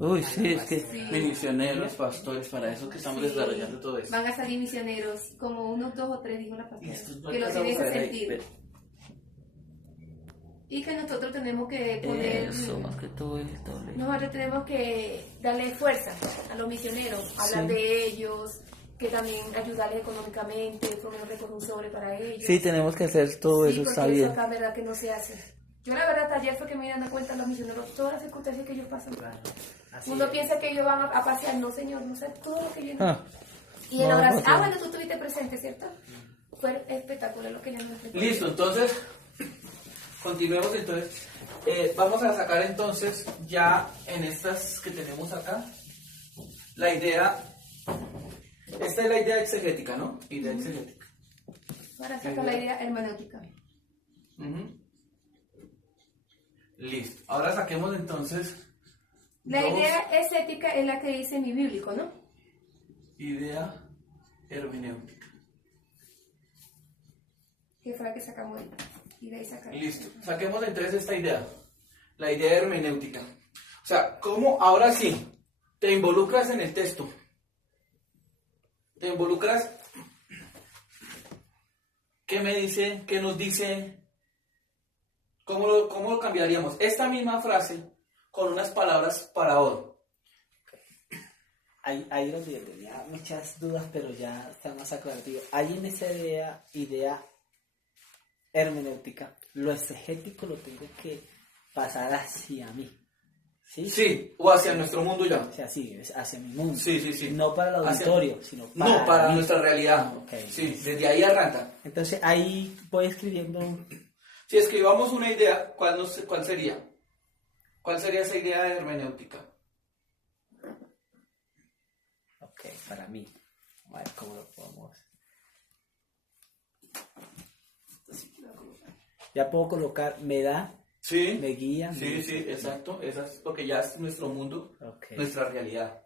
Uy, sí, es que Sí. misioneros, pastores, para eso que estamos Sí. desarrollando todo eso. Van a salir misioneros, como unos 2 o 3 dijo la pastora, Listo, que los tiene ese sentido. pero Y que nosotros tenemos que poner, eso, más que todo el doble. nosotros tenemos que darle fuerza a los misioneros, hablar Sí. de ellos, que también ayudarles económicamente, poner recompensores para ellos. Sí, tenemos que hacer todo Sí, eso, porque está eso bien. acá en verdad que no se hace. Yo la verdad ayer fue que me dieron cuenta los misioneros, todas las circunstancias que ellos pasan. Claro, así Uno es. piensa que ellos van a pasear, no señor, no sé todo lo que ellos... Ah, Y en no, la oración, no, no. bueno, tú estuviste presente, ¿cierto? Fue espectacular lo que ella nos explicó. Listo, entonces, continuemos entonces. Vamos a sacar entonces ya en estas que tenemos acá la idea. Esta es la idea exegética, ¿no? Idea exegética. Para sacar la idea hermenéutica. Ujú. Listo. Ahora saquemos entonces La dos idea estética es la que dice mi bíblico, ¿no? idea hermenéutica. Que fue la que sacamos ahí. Y de ahí sacamos. Listo. Saquemos entonces esta idea. La idea hermenéutica. O sea, ¿cómo ahora sí te involucras en el texto? Te involucras. ¿Qué me dice? ¿Qué nos dice? ¿Cómo lo cambiaríamos? Esta misma frase con unas palabras para oro. Ahí donde tenía muchas dudas, pero ya está más aclarativo. Hay en esa idea hermenéutica, lo exegético lo tengo que pasar hacia mí. ¿Sí? Sí, o hacia nuestro mundo ya. O sea, sí, es hacia mi mundo. Sí, sí, sí. No para el Hacia- auditorio, sino No, para mí. nuestra realidad. Ok. Sí, desde ahí arranca. Entonces ahí voy escribiendo. Si escribamos una idea, ¿cuál sería? ¿Cuál sería esa idea de hermenéutica? Ok, para mí. A ver cómo lo podemos. Ya puedo colocar, me da, Sí, me guía. sí, me... sí, exacto. Eso es porque ya es nuestro mundo, Ok. nuestra realidad.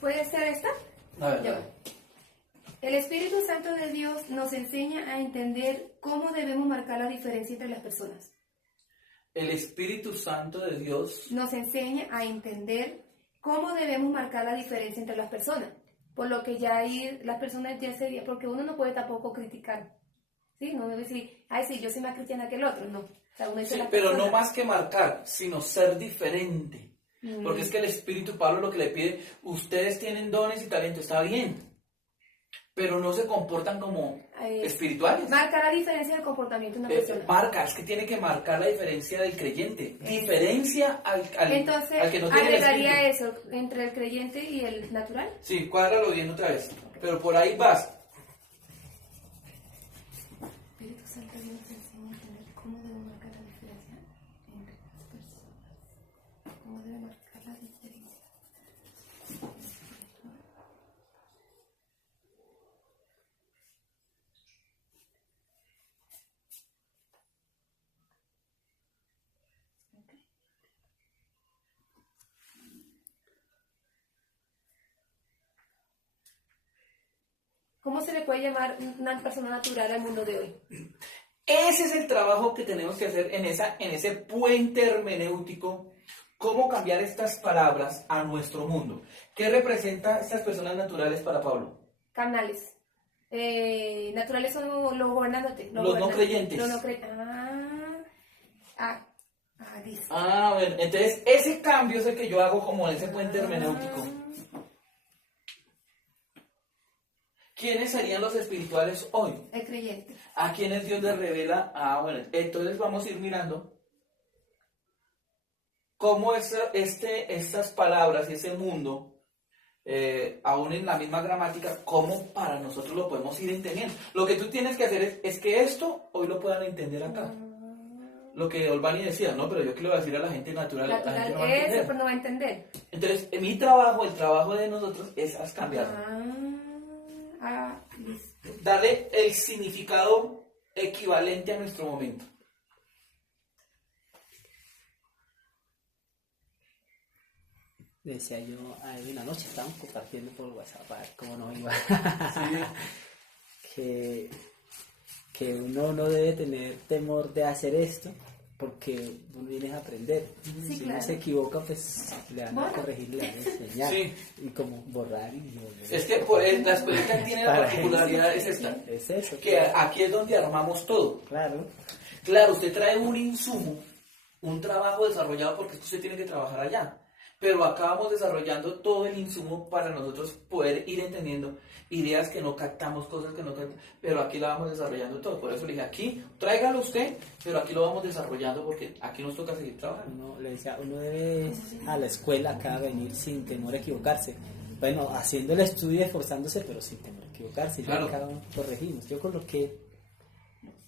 ¿Puede ser esta? A ver, Ya va. El Espíritu Santo de Dios nos enseña a entender cómo debemos marcar la diferencia entre las personas. el Espíritu Santo de Dios. Nos enseña a entender cómo debemos marcar la diferencia entre las personas. Por lo que ya ahí las personas ya sería, porque uno no puede tampoco criticar. ¿Sí? No debe decir, ay, sí, yo soy más cristiana que el otro. No. O sea, uno dice Sí, las pero no personas. más que marcar, sino ser diferente. Porque es que el Espíritu Pablo lo que le pide, ustedes tienen dones y talentos, está bien, pero no se comportan como espirituales. Marcar la diferencia del comportamiento de una persona. Marca, es que tiene que marcar la diferencia del creyente. Diferencia Entonces, al que no tiene el agregaría Espíritu. eso entre el creyente y el natural. Sí, cuádralo bien otra vez. Pero por ahí vas. Espíritu Santo Dios nos enseña a entender cómo debe marcar la diferencia entre las personas. Cómo debe marcar la diferencia. ¿Cómo se le puede llamar una persona natural al mundo de hoy? Ese es el trabajo que tenemos que hacer en ese puente hermenéutico. ¿Cómo cambiar estas palabras a nuestro mundo? ¿Qué representa estas personas naturales para Pablo? Carnales. naturales son los gobernantes. Los no creyentes. Dice. A ver, entonces ese cambio es el que yo hago como ese puente hermenéutico. ¿Quiénes serían los espirituales hoy? El creyente. ¿A quiénes Dios les revela? Bueno, entonces vamos a ir mirando cómo estas palabras y ese mundo, aún en la misma gramática, cómo para nosotros lo podemos ir entendiendo. Lo que tú tienes que hacer es que esto hoy lo puedan entender acá. Lo que Olvani decía, no, pero yo que le voy a decir a la gente natural, la gente no va a entender. Eso pues no va a entender. Entonces, mi trabajo, el trabajo de nosotros es cambiarlo. Listo. Darle el significado equivalente a nuestro momento. Decía yo, una noche estábamos compartiendo por WhatsApp, a ver cómo nos iba. que uno no debe tener temor de hacer esto, porque uno viene a aprender. Sí, si claro. uno se equivoca, pues le van a corregir, le van a enseñar. Sí. Y como borrar y volver. Es que la escuelita tiene la particularidad, es esta. Es eso. Que aquí es donde armamos todo. Claro. Claro, usted trae un insumo, un trabajo desarrollado porque usted tiene que trabajar allá. Pero acá vamos desarrollando todo el insumo para nosotros poder ir entendiendo ideas que no captamos, cosas que no captamos, pero aquí la vamos desarrollando todo. Por eso le dije, aquí, tráigalo usted, pero aquí lo vamos desarrollando porque aquí nos toca seguir trabajando. Uno debe a la escuela acá venir sin temor a equivocarse. Bueno, haciendo el estudio y esforzándose, pero sin temor a equivocarse. Claro. Y cada uno corregimos. Yo con lo que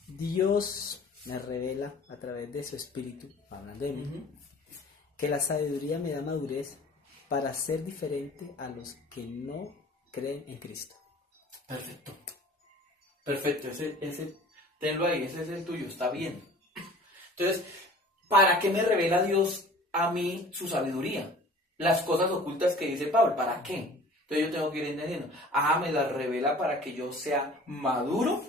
Dios me revela a través de su espíritu, hablando de mí, que la sabiduría me da madurez para ser diferente a los que no creen en Cristo. Perfecto. Perfecto, ese tenlo ahí, ese es el tuyo, está bien. Entonces, ¿para qué me revela Dios a mí su sabiduría? Las cosas ocultas que dice Pablo, ¿para qué? Entonces yo tengo que ir entendiendo. Me las revela para que yo sea maduro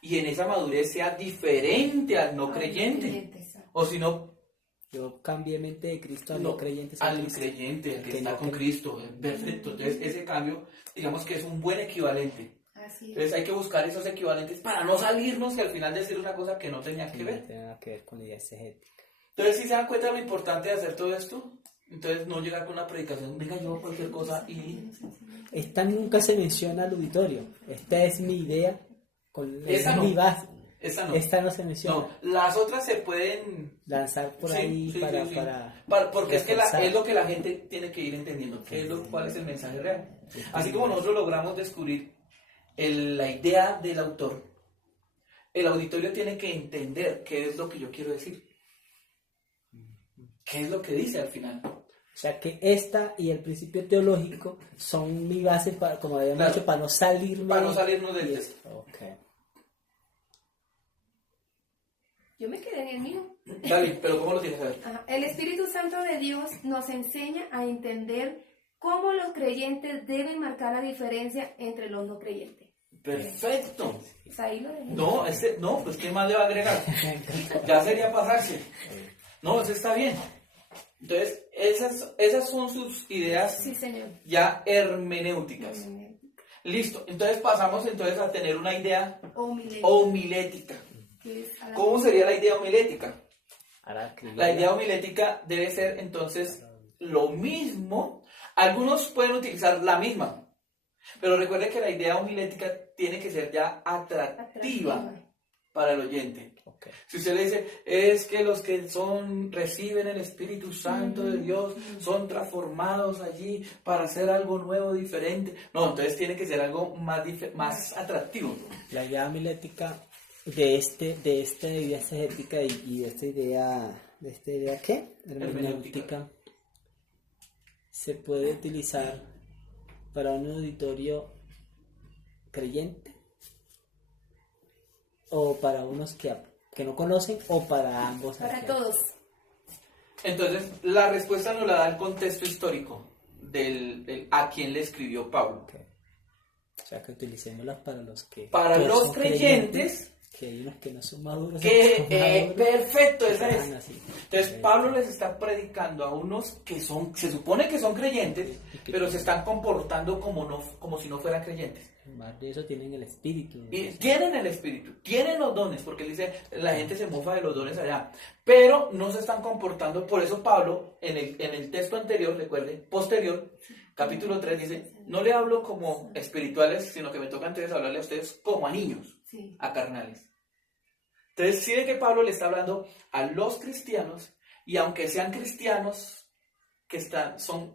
y en esa madurez sea diferente al no creyente. O si no, yo cambié mente de Cristo al no creyente. Al creyente, el que está con Cristo. Perfecto. Entonces ese cambio, digamos que es un buen equivalente. Así es. Entonces hay que buscar esos equivalentes para no salirnos y al final decir una cosa que no tenía que ver. No tenía que ver con la idea exegética. Entonces, si se dan cuenta de lo importante de hacer todo esto, entonces no llegar con una predicación, venga yo cualquier cosa y... Esta nunca se menciona al auditorio. Esta es mi idea, Esa no. mi base. Esta no se menciona. No, las otras se pueden lanzar por ahí porque es lo que la gente tiene que ir entendiendo, cuál es el mensaje real. Así como nosotros logramos descubrir la idea del autor, el auditorio tiene que entender qué es lo que yo quiero decir. ¿Qué es lo que dice al final? O sea que esta y el principio teológico son mi base, como habíamos dicho, para no salirme. Para no salirnos del texto. Okay. Yo me quedé en el mío. Dale, pero ¿cómo lo tienes que ver? El Espíritu Santo de Dios nos enseña a entender cómo los creyentes deben marcar la diferencia entre los no creyentes. Perfecto. Pues ahí lo dejé. No, pues ¿qué más le va a agregar? Ya sería pasarse. No, eso está bien. Entonces, esas son sus ideas, sí, señor, ya hermenéuticas. Listo. Entonces pasamos a tener una idea homilética. ¿Cómo sería la idea homilética? La idea homilética debe ser entonces lo mismo. Algunos pueden utilizar la misma, pero recuerde que la idea homilética tiene que ser ya atractiva para el oyente. Okay. Si usted le dice, es que los que reciben el Espíritu Santo de Dios son transformados allí para hacer algo nuevo, diferente. No, entonces tiene que ser algo más atractivo. La idea homilética de esta idea exegética y de esta idea ¿qué? Hermenéutica se puede utilizar para un auditorio creyente o para unos que no conocen o para ambos. Para todos. Entonces la respuesta nos la da el contexto histórico a quien le escribió Pablo. Okay. O sea que utilicémoslas para los que... Para los creyentes, que hay unos que no son maduros. Perfecto, esa es. Entonces Okay. Pablo les está predicando a unos que se supone que son creyentes, pero se están comportando como si no fueran creyentes. Más de eso tienen el espíritu. Y tienen el espíritu, tienen los dones, porque él dice, la gente se mofa de los dones allá, pero no se están comportando. Por eso Pablo, en el texto anterior, recuerde, posterior, capítulo 3, dice, no le hablo como espirituales, sino que me toca antes hablarle a ustedes como a niños, Sí. a carnales. Entonces, sí ve que Pablo le está hablando a los cristianos, y aunque sean cristianos que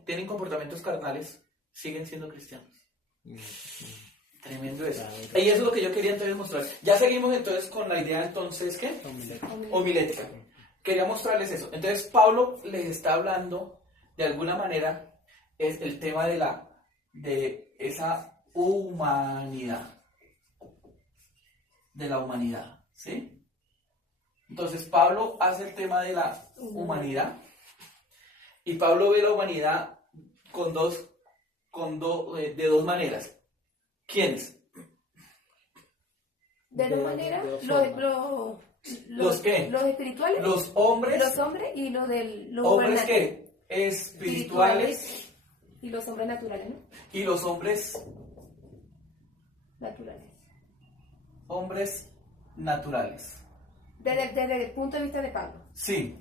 tienen comportamientos carnales, siguen siendo cristianos. Tremendo eso. Claro. Y eso es lo que yo quería entonces mostrar. Ya seguimos entonces con la idea entonces, ¿qué? Homilética. Quería mostrarles eso. Entonces Pablo les está hablando, de alguna manera, es el tema de esa humanidad. De la humanidad, ¿sí? Entonces Pablo hace el tema de la humanidad. Y Pablo ve la humanidad de dos maneras. ¿Quiénes? De dos maneras, ¿Los qué? los espirituales, Los hombres. los hombres y los ¿Hombres humanos. qué? Espirituales. Y los hombres naturales, ¿no? Y los hombres Naturales. naturales. Desde el punto de vista de Pablo. Sí.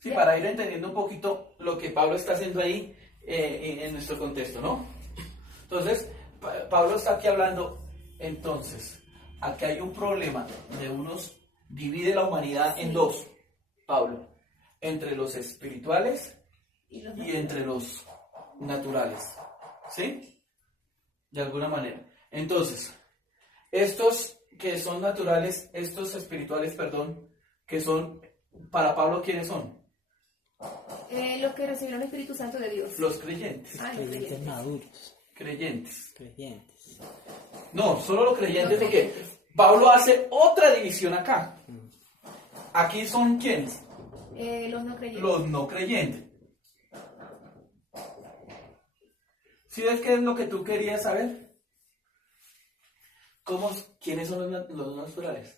Sí, Ya. para ir entendiendo un poquito lo que Pablo está haciendo ahí en nuestro contexto, ¿no? Entonces, Pablo está aquí hablando, entonces, aquí hay un problema de divide la humanidad en dos, Pablo, entre los espirituales Y los y entre los naturales, ¿sí? De alguna manera. Entonces, estos que son naturales, estos espirituales, perdón, que son, para Pablo, ¿quiénes son? los que recibieron el Espíritu Santo de Dios. Los creyentes. Ah, los Creyentes creyentes. maduros. Creyentes. Creyentes. No, solo los creyentes, Los porque creyentes. Pablo hace otra división acá. Aquí son ¿quiénes? Los no creyentes. Los no creyentes. ¿Sí ves qué es lo que tú querías saber? ¿Quiénes son los naturales?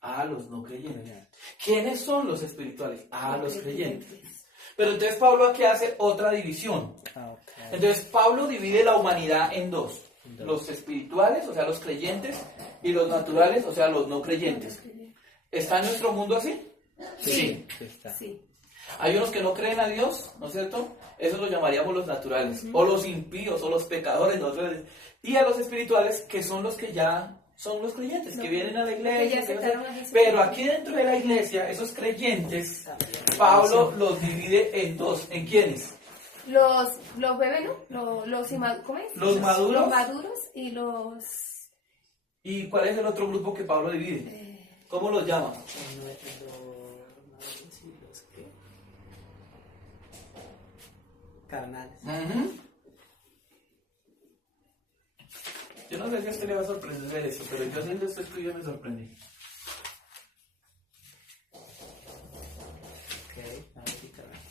Ah, los no creyentes. ¿Quiénes son los espirituales? Ah, los creyentes. Pero entonces Pablo aquí hace otra división. Ah, ok. Entonces Pablo divide la humanidad en dos. Los espirituales, o sea, los creyentes, y los naturales, o sea, los no creyentes. ¿Está en nuestro mundo así? Sí está. Sí. Hay unos que no creen a Dios, ¿no es cierto? Esos los llamaríamos los naturales, o los impíos, o los pecadores, y a los espirituales, que son los que ya son los creyentes, que vienen a la iglesia. Que ya aceptaron a Jesús. Pero aquí dentro de la iglesia, esos creyentes, Pablo los divide en dos. ¿En quiénes? Los bebés, ¿no? ¿Cómo es? Los maduros. Los maduros y los... ¿Y cuál es el otro grupo que Pablo divide? ¿Cómo los llama? Los que... carnales. Ujú. Yo no sé si a usted le va a sorprender eso, pero yo haciendo este estudio me sorprendí. Ok, a ver si carnales.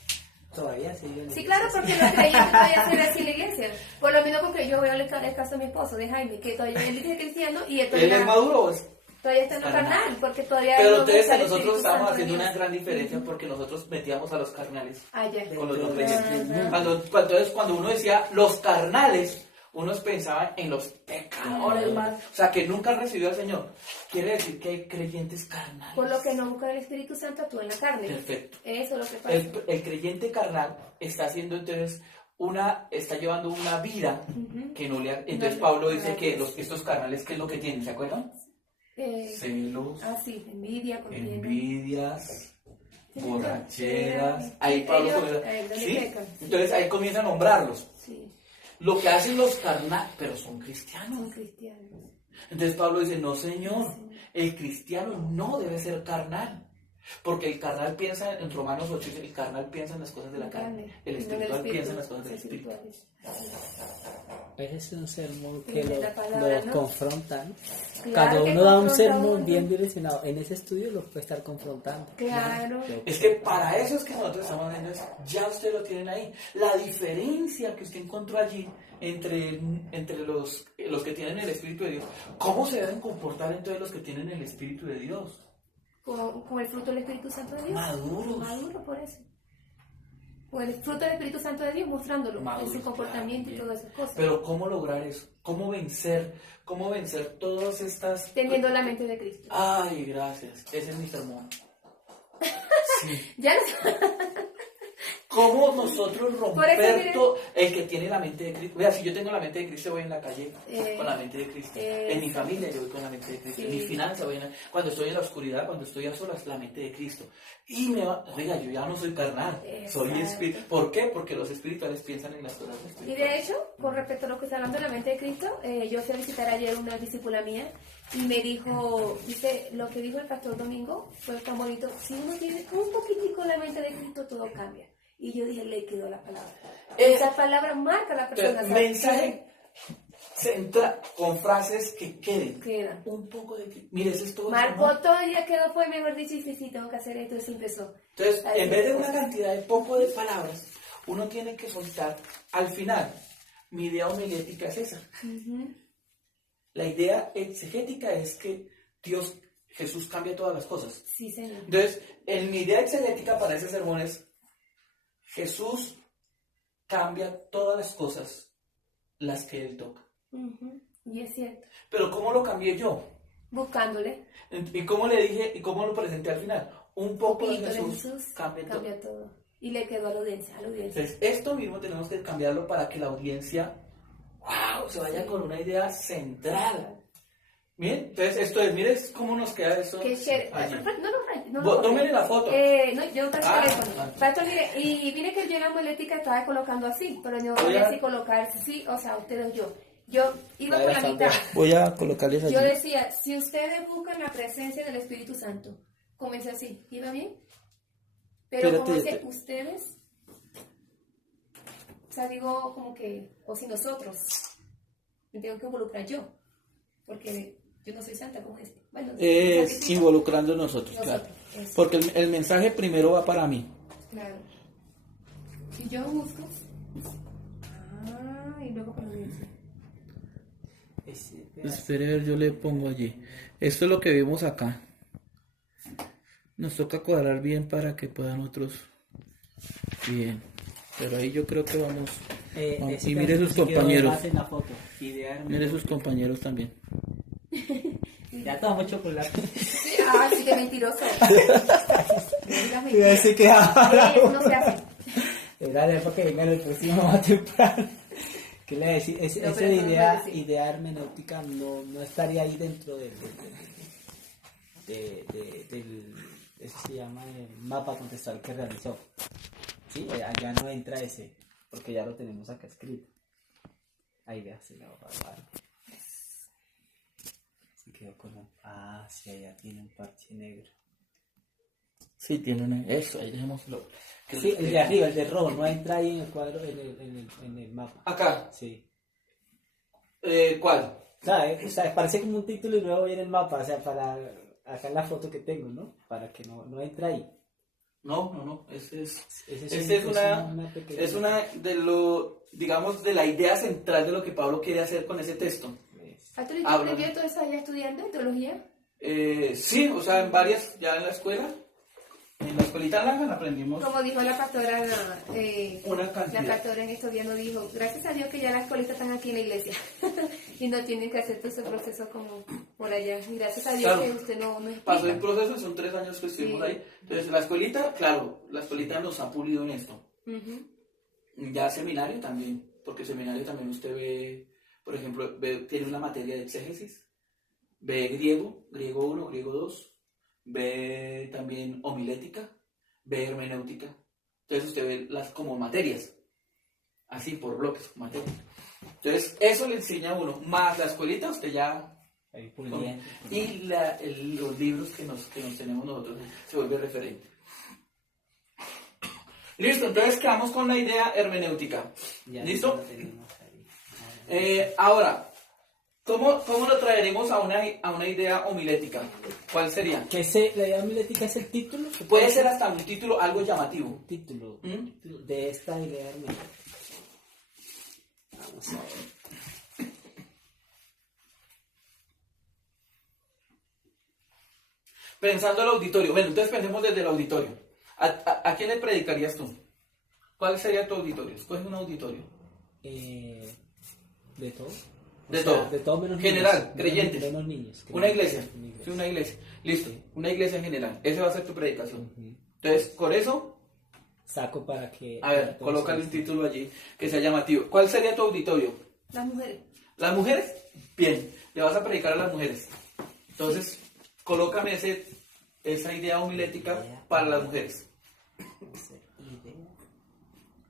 Todavía siguen en Sí, la claro, iglesia. porque los creyentes todavía se así en la iglesia. Por lo menos porque yo veo el caso de mi esposo, de Jaime, que todavía él dice cristiano y él ¿Él todavía, es maduro o es? todavía está en lo Carnal. carnal, porque todavía... Pero no entonces está el nosotros Espíritu estamos Santo haciendo en una Dios. gran diferencia porque nosotros metíamos a los carnales Ah, ya. con los no Dentro creyentes. de- Entonces cuando uno decía los carnales, unos pensaban en los pecadores más, o sea, que nunca recibió al Señor. Quiere decir que hay creyentes carnales. Por lo que no busca el Espíritu Santo, actúa en la carne. Perfecto. Eso es lo que pasa. El creyente carnal está haciendo entonces está llevando una vida que no le ha... Entonces Pablo dice que estos carnales, ¿qué es lo que tienen? ¿Se acuerdan? Celos, Sí, envidia, contienda. envidias, Sí, borracheras. sí, Ahí Pablo ellos, comienza, donde ¿sí? pecan. Entonces ahí comienza a nombrarlos. Sí, Lo que hacen los carnales, pero son son cristianos. cristianos. Entonces Pablo dice, no señor, el cristiano no debe ser carnal. Porque el carnal piensa, en Romanos 8, dice, el carnal piensa en las cosas de la carne. El no espiritual del piensa en las cosas del los espíritu. espirituales. Ese es un sermón que De la palabra, los ¿no? confronta, ¿no? Claro Cuando que uno da un confronta sermón uno. bien direccionado, en ese estudio lo puede estar confrontando. Claro. Es que para eso es que nosotros estamos viendo eso. Ya ustedes lo tienen ahí. La diferencia que usted encontró allí entre los que tienen el Espíritu de Dios. ¿Cómo se deben comportar entonces los que tienen el Espíritu de Dios? Con el fruto del Espíritu Santo de Dios. Maduros. Maduro por eso. con el fruto del Espíritu Santo de Dios, mostrándolo Maduro, en su comportamiento claro, y todas esas cosas. Pero ¿cómo lograr eso? ¿Cómo vencer todas estas... Teniendo la mente de Cristo. Ay, gracias. Ese es mi sermón. Sí. Ya lo ¿Cómo nosotros Por eso, romper mire, todo? El que tiene la mente de Cristo. Mira, si yo tengo la mente de Cristo, voy en la calle con la mente de Cristo. En mi familia, yo voy con la mente de Cristo. En mi sí. finanza, cuando estoy en la oscuridad, cuando estoy a solas, la mente de Cristo. Y oiga, yo ya no soy carnal, soy Exacto. espíritu. ¿Por qué? Porque los espirituales piensan en las cosas Y espirituales. de hecho, con respecto a lo que está hablando de la mente de Cristo, yo fui a visitar ayer una discípula mía y me dijo, dice, lo que dijo el pastor Domingo fue tan bonito, si uno tiene un poquitico la mente de Cristo, todo cambia. Y yo dije, le quedó la palabra. Esa palabra marca a la persona. Entonces, mensaje centra con frases que queden. Queda. Un poco de Cristo. Mire, eso es todo. Marcó ¿no? todo el día, quedó, fue mejor dicho, y sí, tengo que hacer esto, y se empezó. Entonces, Ahí en vez de está. una cantidad de poco de palabras, uno tiene que soltar al final. Mi idea homilética es esa. Ujú. La idea exegética es que Jesús cambia todas las cosas. Sí, señor. Entonces, en mi idea exegética para ese sermón es Jesús cambia todas las cosas, las que Él toca. Ujú. Y es cierto. Pero ¿cómo lo cambié yo? Buscándole. ¿Y cómo le dije y cómo lo presenté al final? Un poco de Poquito de Jesús Jesús cambia todo. cambia todo. Y le quedó a la audiencia, Entonces, esto mismo tenemos que cambiarlo para que la audiencia, wow, se vaya con una idea central. Bien, entonces esto es, mire cómo nos queda eso. Qué chévere. allí. Tómele Tómele la foto. No, yo no tengo Ah, teléfono. ah. Pastor, mire, y mire que yo en la muletica estaba colocando así, pero no Voy sabía a- si colocar, sí, o sea, ustedes yo. Yo iba La por de la la mitad. Voy a colocarles allí. Yo decía, si ustedes buscan la presencia del Espíritu Santo, comencé así, ¿iba bien? Pero Espérate, como dice, espérate. ustedes, o sea, digo como que, o si nosotros, me tengo que involucrar yo, porque yo no soy santa como este. Bueno, Es sacrificio. involucrando nosotros, claro. Nosotros, eso. Porque el mensaje primero va para mí. Claro. Si yo busco. Y luego para la audiencia. Espere, ver, yo le pongo allí. Esto es lo que vimos acá. Nos toca cuadrar bien para que puedan otros. Bien. Pero ahí yo creo que vamos. Y mire sus compañeros. En la foto. Idear, Mire sus compañeros también. Ya tomamos chocolate. Sí, qué mentiroso. No digas Iba a mentiras. decir que Eso no se hace. era la época que venga el próximo más temprano. ¿Qué le voy a decir? Ese No, ese pero de no lo idea, voy a decir. idea hermenéutica no estaría ahí dentro del eso se llama el mapa contextual que realizó. ¿Sí? Allá no entra ese, porque ya lo tenemos acá escrito. Ahí vea, se la va a bajar. Se quedó como, sí, allá tiene un parche negro. Sí, tienen eso, ahí dejémoslo. Sí, el de arriba, el de rojo, no entra ahí en el cuadro, en el mapa. Acá. Sí. ¿Cuál? ¿Sabes? O sea, parece como un título y luego viene el mapa, o sea, para acá en la foto que tengo, ¿no? Para que no entre ahí. No. Ese es pequeña- es una de lo, digamos, de la idea central de lo que Pablo quiere hacer con ese texto. Pastor, ¿y tú Habla. aprendió todo eso allá estudiando teología? Sí, o sea, en varias, ya en la escuela. En la escuelita Langan aprendimos. Como dijo la pastora, Una cantidad. la pastora en estos días nos dijo, gracias a Dios que ya las escuelitas están aquí en la iglesia y no tienen que hacer todo ese proceso como por allá. Y gracias a Dios Claro. que usted no explica. Pasó el proceso, son 3 años que estuvimos Sí. ahí. Entonces, la escuelita, claro, la escuelita nos ha pulido en esto. Ujú. Ya seminario también, porque seminario también usted ve, por ejemplo, tiene una materia de exégesis, ve griego 1, griego 2, ve también homilética, ve hermenéutica. Entonces usted ve las como materias, así por bloques, materias. Entonces eso le enseña a uno, más la escuelita, usted ya... Ahí puliendo. Y los libros que nos tenemos nosotros se vuelve referente. Listo, entonces quedamos con la idea hermenéutica. Ya ¿Listo? lo tenemos ahí. Ahora, ¿cómo lo traeremos a una idea homilética? ¿Cuál sería? La idea homilética es el título. Puede ser hasta un título algo llamativo. un título ¿Mm? de esta idea hermenéutica. Vamos a ver. Pensando el auditorio. Bueno, entonces pensemos desde el auditorio. ¿A quién le predicarías tú? ¿Cuál sería tu auditorio? Escoge un auditorio. De todo. De todo. De todo menos general, niños. creyentes. Menos niños. Una iglesia. Una iglesia. Sí, una iglesia. Listo. Una iglesia en general. Esa va a ser tu predicación. Ujú. Entonces, con eso, Saco para que... a ver, colócale un título allí que sea llamativo. ¿Cuál sería tu auditorio? Las mujeres. ¿Las mujeres? Bien, le vas a predicar a las mujeres. Entonces, colócame esa idea homilética para las mujeres. Idea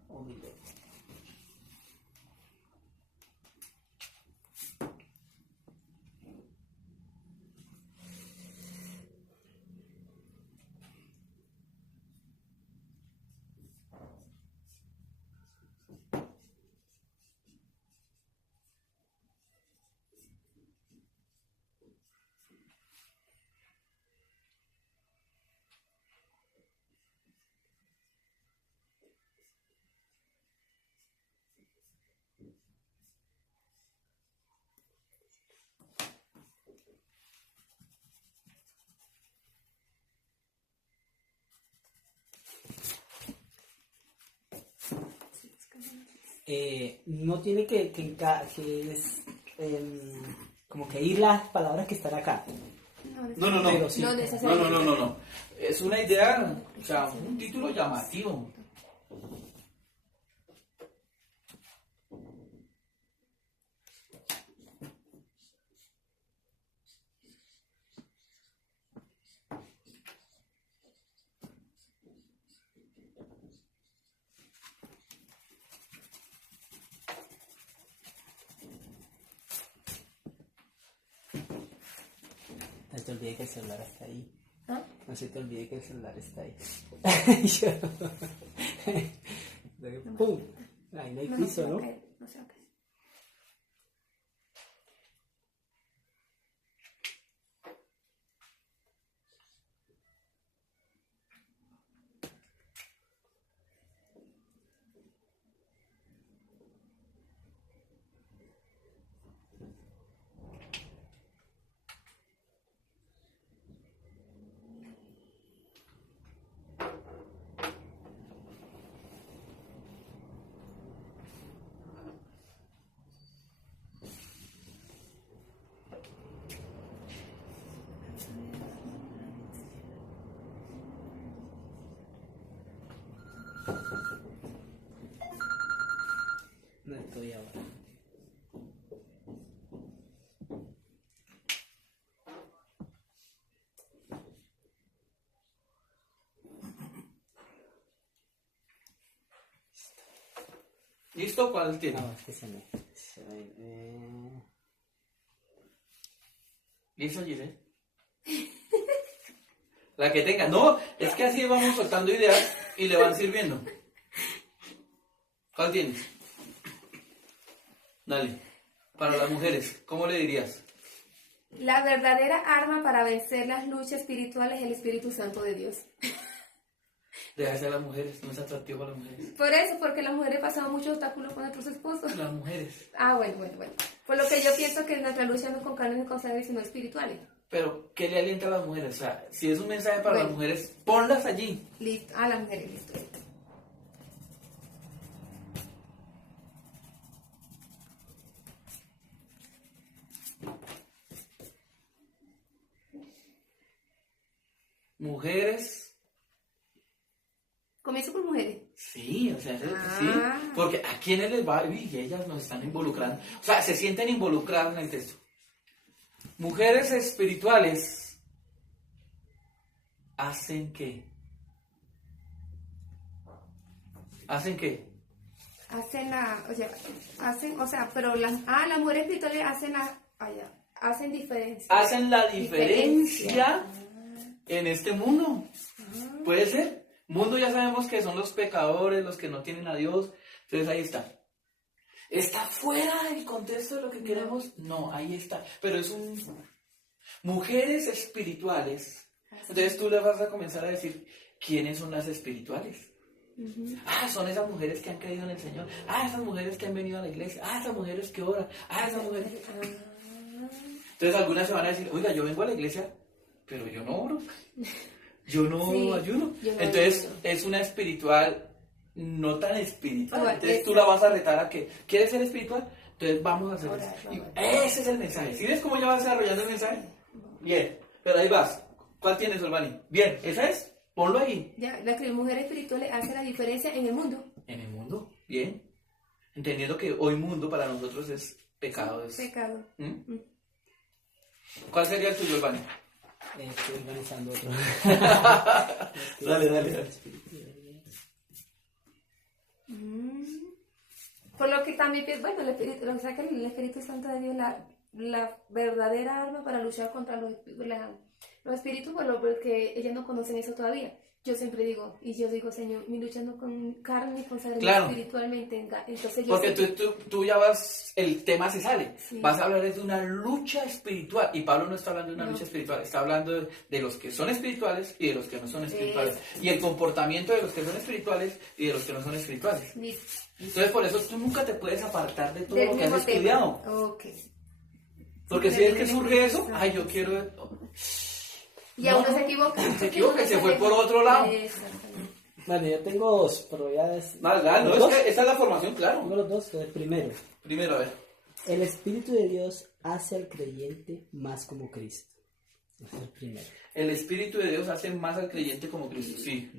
homilética. No tiene como que ir las palabras que están acá. No. Pero sí. No necesariamente. No. Es una idea, o sea, un título llamativo. No te olvides que el celular está ahí. ¿Ah? No se te olvide que el celular está ahí. ¡Pum! Ahí no hay piso, ¿no? No se va a caer. No estoy ahora. ¿Listo? ¿Cuál tiene? No, es que se me ¿Listo, Giselle? La que tenga. No, es que así vamos soltando ideas y le van sirviendo. ¿Cuál tienes? Dale. Para las mujeres, ¿cómo le dirías? La verdadera arma para vencer las luchas espirituales es el Espíritu Santo de Dios. Deja de ser las mujeres, no es atractivo para las mujeres. Por eso, porque las mujeres pasamos muchos obstáculos con nuestros esposos. Las mujeres. Ah, bueno. Por lo que yo pienso que nuestra lucha no es con carne ni con sangre, sino espirituales. Pero, ¿qué le alienta a las mujeres? O sea, si es un mensaje para las Bueno. mujeres, ponlas allí. Listo. Ah, las mujeres, listo. Mujeres. Comienzo por mujeres. Sí, o sea, Ah. sí. Porque a quienes les va, y ellas nos están involucrando. O sea, se sienten involucradas en el texto. Mujeres espirituales hacen qué? ¿Hacen qué? Pero las mujeres espirituales hacen diferencia. Hacen la diferencia en este mundo. ¿Puede ser? Mundo ya sabemos que son los pecadores, los que no tienen a Dios. Entonces ahí está. ¿Está fuera del contexto de lo que queremos? No, ahí está. Pero es un... Mujeres espirituales. Entonces tú le vas a comenzar a decir, ¿quiénes son las espirituales? Ah, son esas mujeres que han creído en el Señor. Ah, esas mujeres que han venido a la iglesia. Ah, esas mujeres que oran. Ah, esas mujeres... Entonces algunas se van a decir, oiga, yo vengo a la iglesia, pero yo no oro. Yo no Sí, ayuno. yo no Entonces ayuno. es una espiritual no tan espiritual. Ahora, Entonces tú la vas a retar a que, ¿quieres ser espiritual? Entonces vamos a hacer Ahora, eso. vamos. Y ese es el mensaje. ¿Sí ves cómo ya vas desarrollando el mensaje? Bien, pero ahí vas. ¿Cuál tienes, Olvani? Bien, ¿esa es? Ponlo ahí. Ya, la mujer espiritual hace la diferencia en el mundo. En el mundo, bien. Entendiendo que hoy mundo para nosotros es pecado. Es... Pecado. ¿Mm? ¿Cuál sería el tuyo, Olvani? Estoy organizando otro. Dale. Por lo que también, bueno, o sea que el Espíritu Santo de Dios es la verdadera arma para luchar contra los espíritus, bueno, porque ellos no conocen eso todavía. Yo siempre digo, Señor, mi lucha no con carne y con sangre, Claro. espiritualmente. Entonces yo Porque sé tú ya vas, el tema se sale. Sí. Vas a hablar de una lucha espiritual. Y Pablo no está hablando de una No. lucha espiritual, está hablando de los que son espirituales y de los que no son espirituales. Y el comportamiento de los que son espirituales y de los que no son espirituales. listo. Entonces, por eso tú nunca te puedes apartar de todo Del lo que has mismo tema. estudiado. Ok. Porque si es que surge eso, Exacto. ay, yo quiero... Y a No, uno no. se equivoca. Se equivoca y se fue por otro lado. Exactamente. Bueno, yo tengo dos, pero ya es... Más no, ¿Dos? es que esa es la formación, claro. Tengo los dos. Entonces, primero, Primero, a ver. el Espíritu de Dios hace al creyente más como Cristo. Ese es el primero. El Espíritu de Dios hace más al creyente como Cristo, sí.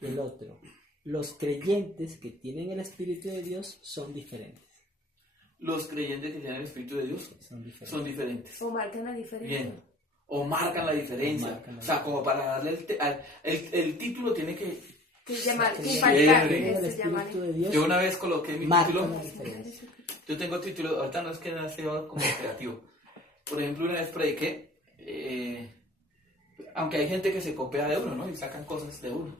El otro, los creyentes que tienen el Espíritu de Dios son diferentes. Los creyentes que tienen el Espíritu de Dios Son diferentes. son diferentes. O marcan la diferencia. Bien. O marcan la diferencia. Marcan la O sea, como para darle el título tiene que... Que llamar, que Sí. impactar. Bien. El Eso llamar. Espíritu de Dios Yo una vez coloqué mi marca título. la diferencia. Yo tengo título, ahorita no es que sea como creativo. Por ejemplo, una vez prediqué, aunque hay gente que se copia de uno, ¿no? Y sacan cosas de uno.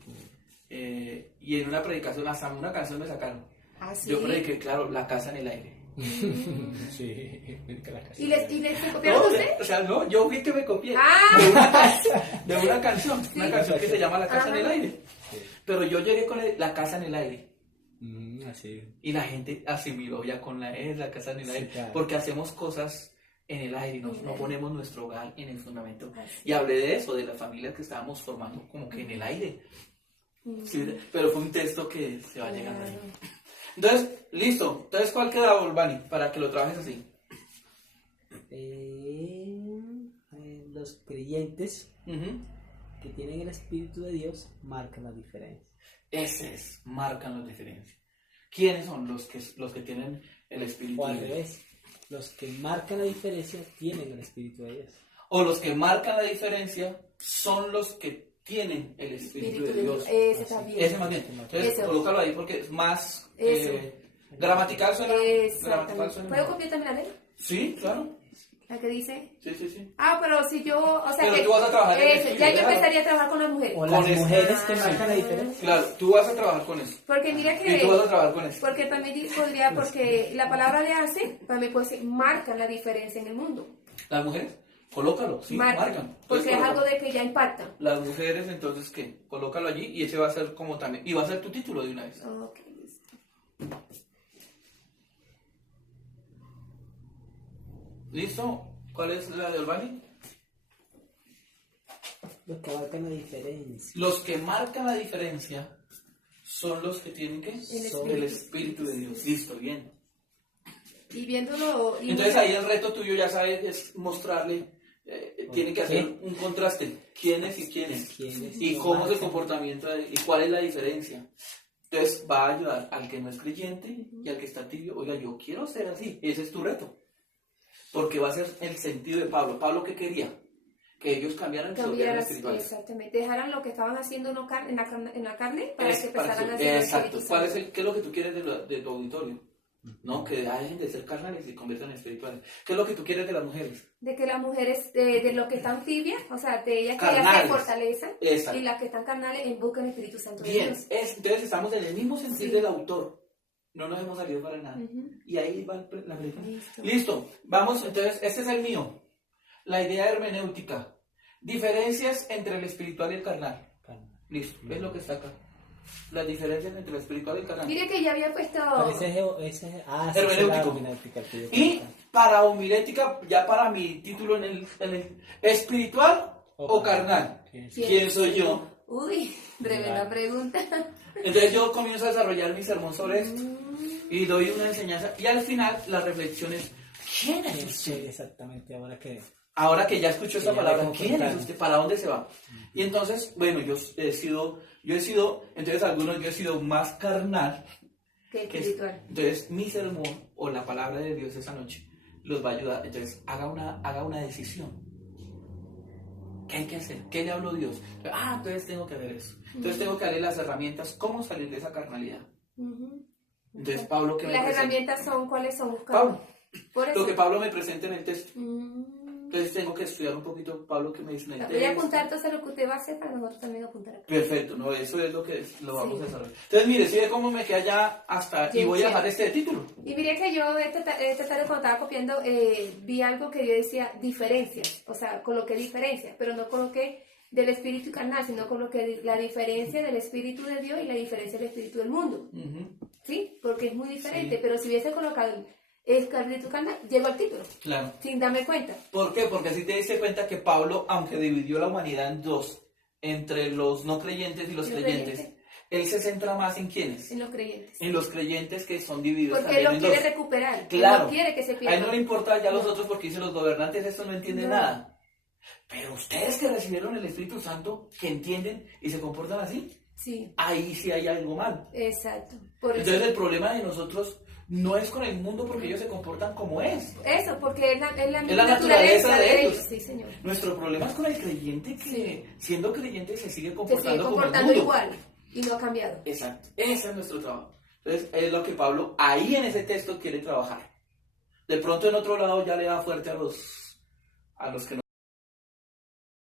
Y en una predicación, hasta una canción me sacaron. Ah, sí. Yo prediqué, claro, La casa en el aire. Sí, la casa. ¿Y les copiaron a usted? O sea, no, yo fui que me copié Ah, de una canción que se llama La casa en el Ajá. aire. Pero yo llegué con La casa en el aire. Así. Y la gente asimiló ya con la casa en el Sí, aire. claro. Porque hacemos cosas en el aire, no, En el no aire. ponemos nuestro hogar en el fundamento. Así. Y hablé de eso, de las familias que estábamos formando como que en el aire. Sí, pero fue un texto que se va llegando ahí. Entonces, listo. Entonces, ¿cuál queda, Olvani? Para que lo trabajes así. Los creyentes Ujú. que tienen el Espíritu de Dios marcan la diferencia. Ese es, marcan la diferencia. ¿Quiénes son los que tienen el Espíritu O al de Dios? revés, los que marcan la diferencia tienen el Espíritu de Dios. O los que marcan la diferencia son los que tienen el Espíritu de Dios. Ese también. Ese más bien. Entonces, Eso. colócalo ahí porque es más Eso. gramatical suena. Gramatical Exactamente. suena. ¿Puedo copiar también la letra? Sí, claro. La que dice. Sí, sí, sí. Ah, pero si yo. O sea Pero que. tú vas a trabajar en el Eso, ya espíritu, yo claro. empezaría a trabajar con las mujeres. O las Con mujeres que Ah. marcan la diferencia. Claro, tú vas a trabajar con eso. Porque mira Y tú vas a que. trabajar con eso. Porque también podría. Porque la palabra de hace también puede ser marca la diferencia en el mundo. Las mujeres, colócalo, sí, marcan. Porque Entonces, es algo colócalo. de que ya impacta. Las mujeres, entonces, ¿qué? Colócalo allí y ese va a ser como también. Y va a ser tu título de una vez. Ok, listo. ¿Listo? ¿Cuál es la de Olvani? Los que marcan la diferencia. Los que marcan la diferencia son los que tienen que espíritu. el Espíritu de Dios. Listo, bien. Y viéndolo. y- Entonces ahí el reto tuyo, ya sabes, es mostrarle, tiene que hacer un contraste. ¿Quiénes y quiénes? ¿Quiénes Y lo cómo es el marcan? comportamiento y cuál es la diferencia. Entonces va a ayudar al que no es creyente y al que está tibio. Oiga, yo quiero ser así. Ese es tu reto. Porque va a ser el sentido de Pablo. ¿Pablo qué quería? Que ellos cambiaran y se volvieran Cambiar, espirituales. exactamente. Dejaran lo que estaban haciendo en la carne para que Para empezaran a que- hacer exacto. ¿Qué es lo que tú quieres de tu auditorio? No, que dejen de ser carnales y se conviertan en espirituales. ¿Qué es lo que tú quieres de las mujeres? De que las mujeres, de lo que están tibias, o sea, de ellas que ya se Carnales. fortalezan, Exacto. y las que están carnales buscan el Espíritu Santo de Bien, Dios. entonces estamos en el mismo sentir Sí. del autor. No nos hemos salido para nada. Ujú. Y ahí va la predicación. Listo. Listo, vamos, entonces, este es el mío. La idea hermenéutica. Diferencias entre el espiritual y el carnal. Listo, ¿ves lo que está acá? Las diferencias entre el espiritual y el carnal. Mire que ya había puesto. Pero ese es sí, Hermenéutico. la hermenéutica que yo Y conozco. para homilética, ya para mi título en el espiritual o carnal. ¿Quién es? ¿Quién soy yo? Uy, tremenda pregunta. Entonces yo comienzo a desarrollar mi sermón sobre esto y doy una enseñanza y al final la reflexión es, ¿quién es Sí, usted? exactamente, Ahora que ya escuchó esta Que ya palabra, me ¿quién es contaron. usted? ¿Para dónde se va? Y entonces, bueno, yo he sido, entonces algunos yo he sido más carnal. Qué Que espiritual. entonces mi sermón o la palabra de Dios esa noche los va a ayudar. Entonces haga una decisión. ¿Qué hay que hacer? ¿Qué le habló Dios? Entonces tengo que hacer eso. Entonces tengo que darle las herramientas, cómo salir de esa carnalidad. Ujú. Entonces Pablo que ¿Y me las presenta. herramientas son cuáles son? Pablo, Por eso. lo que Pablo me presenta en el texto. Mm. Entonces tengo que estudiar un poquito Pablo que me dice en el Voy a texto. apuntar entonces lo que usted va a hacer para nosotros también apuntar acá. Perfecto, no, eso es lo que lo vamos Sí. a desarrollar. Entonces mire, si ve cómo me queda ya hasta, y Bien, voy a sí. dejar este título. Y mire que yo esta tarde cuando estaba copiando vi algo que yo decía diferencias, o sea, coloqué diferencias, pero no coloqué del espíritu carnal, sino coloqué la diferencia del espíritu de Dios y la diferencia del espíritu del mundo, Ujú, ¿sí? Porque es muy diferente, Sí. pero si hubiese colocado el espíritu carnal, llego al título, claro. sin darme cuenta. ¿Por qué? Porque así te diste cuenta que Pablo, aunque dividió la humanidad en dos, entre los no creyentes y los Los creyentes, creyentes. él se centra más en quiénes. En los creyentes. En los creyentes que son divididos Porque él también lo en quiere dos. recuperar, Claro. él no quiere que se A él pierda. no le importa ya los No. otros porque dice los gobernantes esto no entienden No. nada. Pero ustedes que recibieron el Espíritu Santo, que entienden y se comportan así, Sí, ahí sí hay algo mal. exacto. Por eso. Entonces el problema de nosotros no es con el mundo porque ellos se comportan como es. Eso, porque es la naturaleza de ellos. Sí, señor. Nuestro problema es con el creyente que, Sí. siendo creyente, se sigue Se sigue comportando como el comportando mundo. igual y no ha cambiado. Exacto, ese es nuestro trabajo. Entonces, es lo que Pablo ahí en ese texto quiere trabajar. De pronto en otro lado ya le da fuerte a los que